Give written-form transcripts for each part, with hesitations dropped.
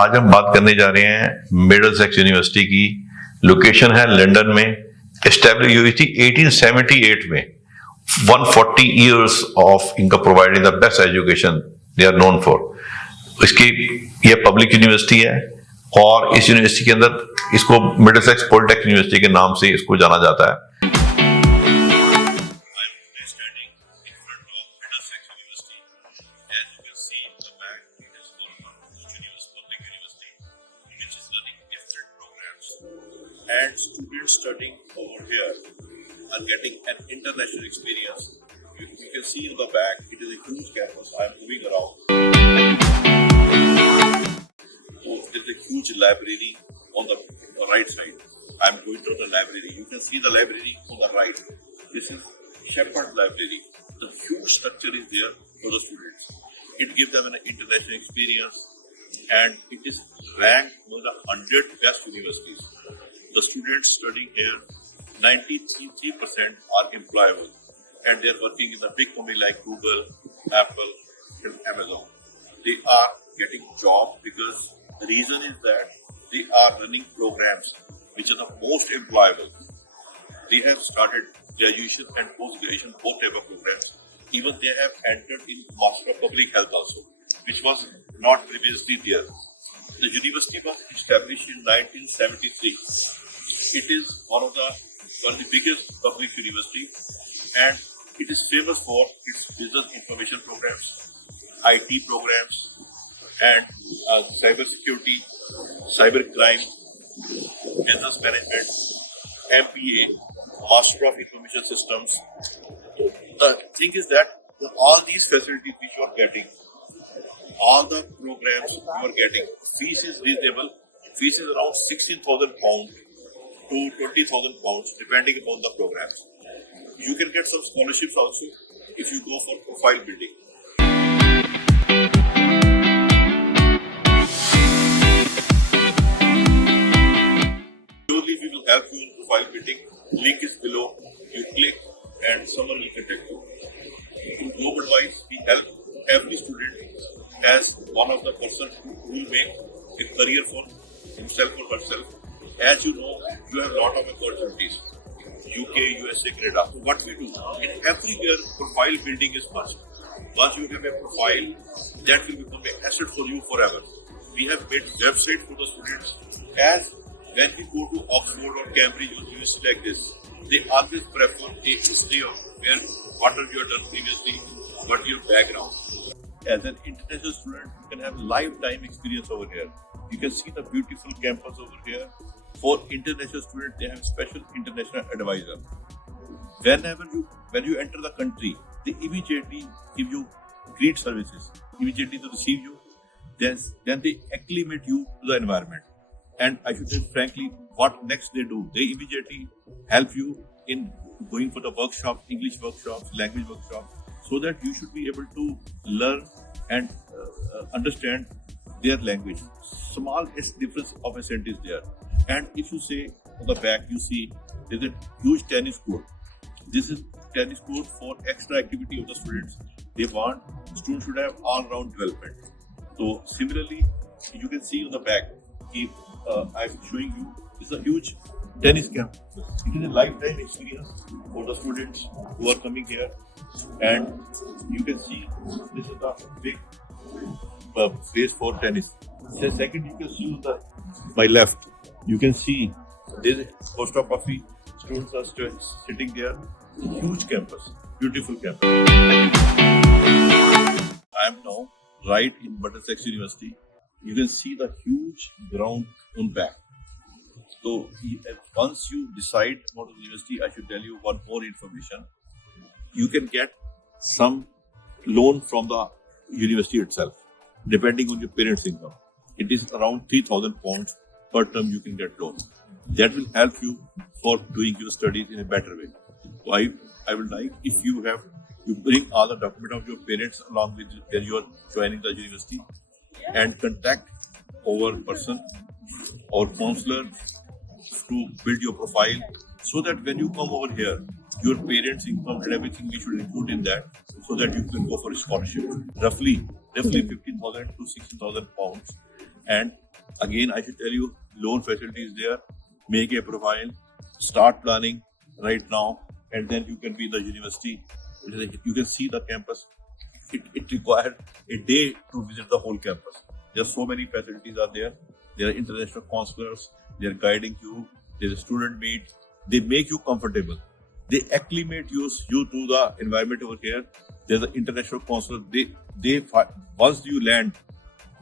आज हम बात करने जा रहे हैं मिडलसेक्स यूनिवर्सिटी की। लोकेशन है लंदन में। एस्टैब्लिश हुई थी 1878 में। 140 years ऑफ इनका providing the best education they are known for. इसकी ये पब्लिक यूनिवर्सिटी है और इस यूनिवर्सिटी के अंदर इसको मिडलसेक्स पॉलिटेक्निक यूनिवर्सिटी के नाम से इसको जाना जाता है। And students studying over here are getting an international experience. You can see in the back, it is a huge campus. I am moving around. So there is a huge library on the right side. I am going to the library. You can see the library on the right. This is Shepherd Library. The huge structure is there for the students. It gives them an international experience and it is ranked among the 100 best universities. The students studying here, 93% are employable and they are working in the big company like Google, Apple, and Amazon. They are getting jobs because the reason is that they are running programs which are the most employable. They have started graduation and post-graduation, both type of programs. Even they have entered in Master of Public Health also, which was not previously there. The university was established in 1973. It is one of the biggest public university and it is famous for its business information programs, IT programs and cyber security, cyber crime, business management, MBA, Master of Information Systems. The thing is that all these facilities which you are getting, all the programs you are getting, fees is reasonable. Fees is around £16,000 to £20,000 depending upon the programs. You can get some scholarships also if you go for profile building. Surely we will help you in profile building. Link is below. You click and someone will contact you. In Global Advice, we help every student as one of the person who will make a career for himself or herself. As you know, you have a lot of opportunities. UK, USA, Canada. So what we do, in everywhere, profile building is must. Once you have a profile, that will become an asset for you forever. We have made website for the students. As when we go to Oxford or Cambridge or university like this, they always prefer a history of where what have you done previously, what your background. As an international student, you can have lifetime experience over here. You can see the beautiful campus over here. For international students, they have special international advisor. When you enter the country, they immediately give you great services. Immediately to receive you, then they acclimate you to the environment. And I should say frankly, what next they do, they immediately help you in going for the workshops, English workshops, language workshops, so that you should be able to learn and understand their language. Smallest difference of a sentence there. And if you say on the back, you see there's a huge tennis court. This is tennis court for extra activity of the students. They want students should have all-round development. So similarly, you can see on the back, if I'm showing you, it's a huge tennis campus. It is a lifetime experience for the students who are coming here. And you can see this is the big space for tennis. The second, you can see on my left, you can see there's a Costa Coffee. Students are still sitting there. Huge campus, beautiful campus. I am now right in Middlesex University. You can see the huge ground on back. So once you decide about the university, I should tell you one more information. You can get some loan from the university itself, depending on your parents' income. It is around £3,000 per term you can get loan. That will help you for doing your studies in a better way. So I would like if you bring all the document of your parents along with you when you are joining the university and contact our person or counselor to build your profile so that when you come over here, your parents' income and everything we should include in that so that you can go for a scholarship. Roughly 15,000 to 16,000 pounds. And Again, I should tell you, loan facilities there. Make a profile, start planning right now, and then you can be in the university. You can see the campus. It required a day to visit the whole campus. There are so many facilities are there. There are international counselors. They are guiding you. There is a student meet. They make you comfortable. They acclimate you to the environment over here. There's an international counselor. Once you land,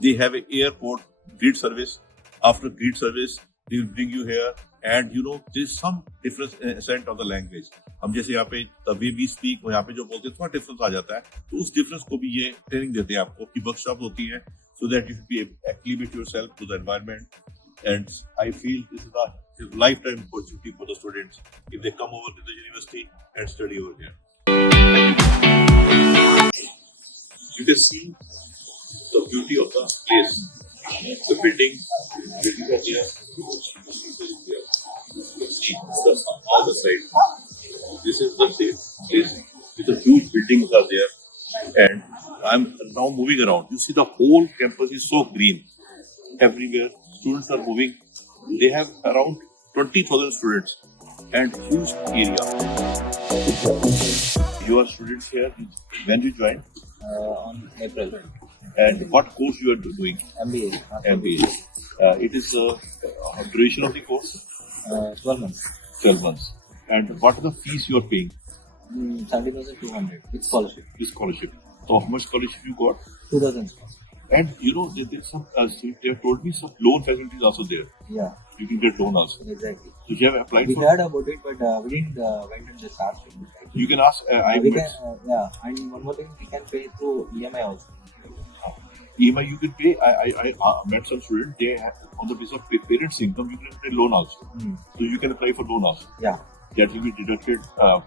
they have an airport greet service. After greet service, they will bring you here, and there's some difference in accent of the language. हम जैसे यहाँ पे the way we speak, यहाँ पे जो बोलते हैं थोड़ा difference आ जाता है. तो उस difference को भी ये training देते हैं आपको कि workshops होती हैं, so that you should be able to acclimate yourself to the environment. And I feel this is a lifetime opportunity for the students if they come over to the university and study over here. You can see the beauty of the place, the building are here. You see all the sides. This is the place with the huge buildings are there, and I'm now moving around. You see the whole campus is so green everywhere. Students are moving. They have around 20,000 students and huge area. You are students here. When you joined? On April. And what course you are doing? MBA. MBA. It is duration of the course? 12 months. 12 months. And what are the fees you are paying? 70,200 with scholarship. This scholarship. So how much scholarship you got? 2,000. And there's some. They have told me some loan facilities also there. Yeah, You can get loan also. exactly. So you have applied We for. heard about it, but we didn't went in the start. You can ask. We can, yeah, and one more thing, we can pay through EMI also. EMI you can pay. I met some students. They have, on the basis of parents' income, you can pay loan also. So you can apply for loan also. Yeah, That will be deducted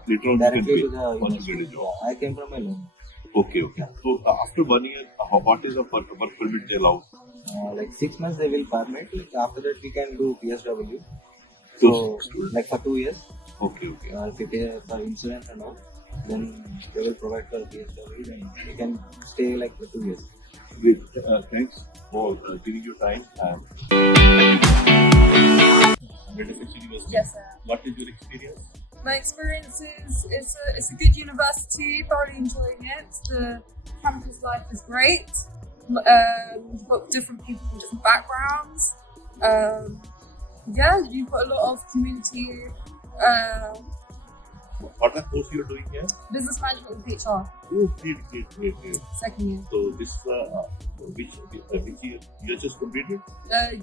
later on. directly You to can the pay once you university. get a job. Yeah, I came from a loan. Okay. Yeah. So after 1 year, what is the work permit they allow? Like 6 months they will permit. After that we can do PSW. So, So like for 2 years, okay. if we pay for insurance and all, then they will provide for PSW. Then we can stay like for 2 years. Great. Thanks for giving your time. Middlesex University. Yes, sir. What is your experience? My experience is it's a good university, thoroughly enjoying it. The campus life is great. You've got different people from different backgrounds. Yeah, you've got a lot of community. What are course you are doing here? Business management and HR, Oh, great. second year. So this which year you just completed?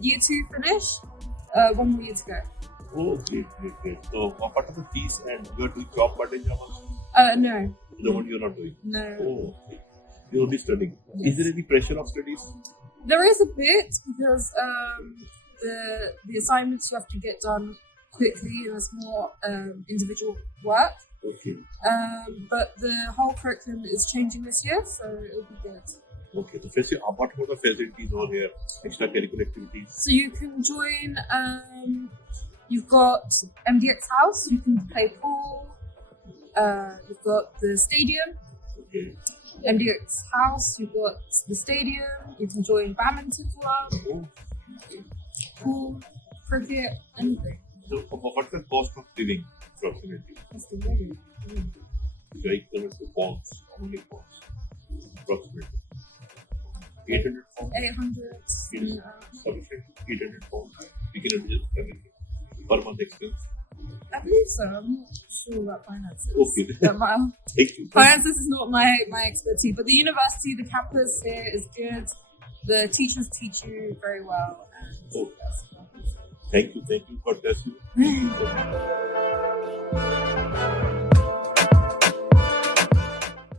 Year 2 finish, 1 more year to go. Oh, great. So what are the fees and you are doing job part-time job also? No, The one you are not doing? no. Oh, you are only studying. Yes. Is there any pressure of studies? There is a bit because the assignments you have to get done quickly and there's more individual work. Okay. But the whole curriculum is changing this year, so it'll be good. Okay. So what about the facilities over here? Extracurricular activities? So you can join. You've got MDX House. You can play pool. You've got the stadium. Okay. MDX House. You've got the stadium. You can join badminton club, Oh. pool, cricket, anything. So what's the cost of living approximately? That's the way. Vehicle to pounds, how many pounds? Approximately 800 pounds. 800. It is sufficient. 800 pounds. We can adjust everything per month expense. I believe so. I'm not sure about finances. Okay. Thank you. Finances is not my expertise, but the university, the campus here is good. The teachers teach you very well. And Oh. that's Thank you. God bless you.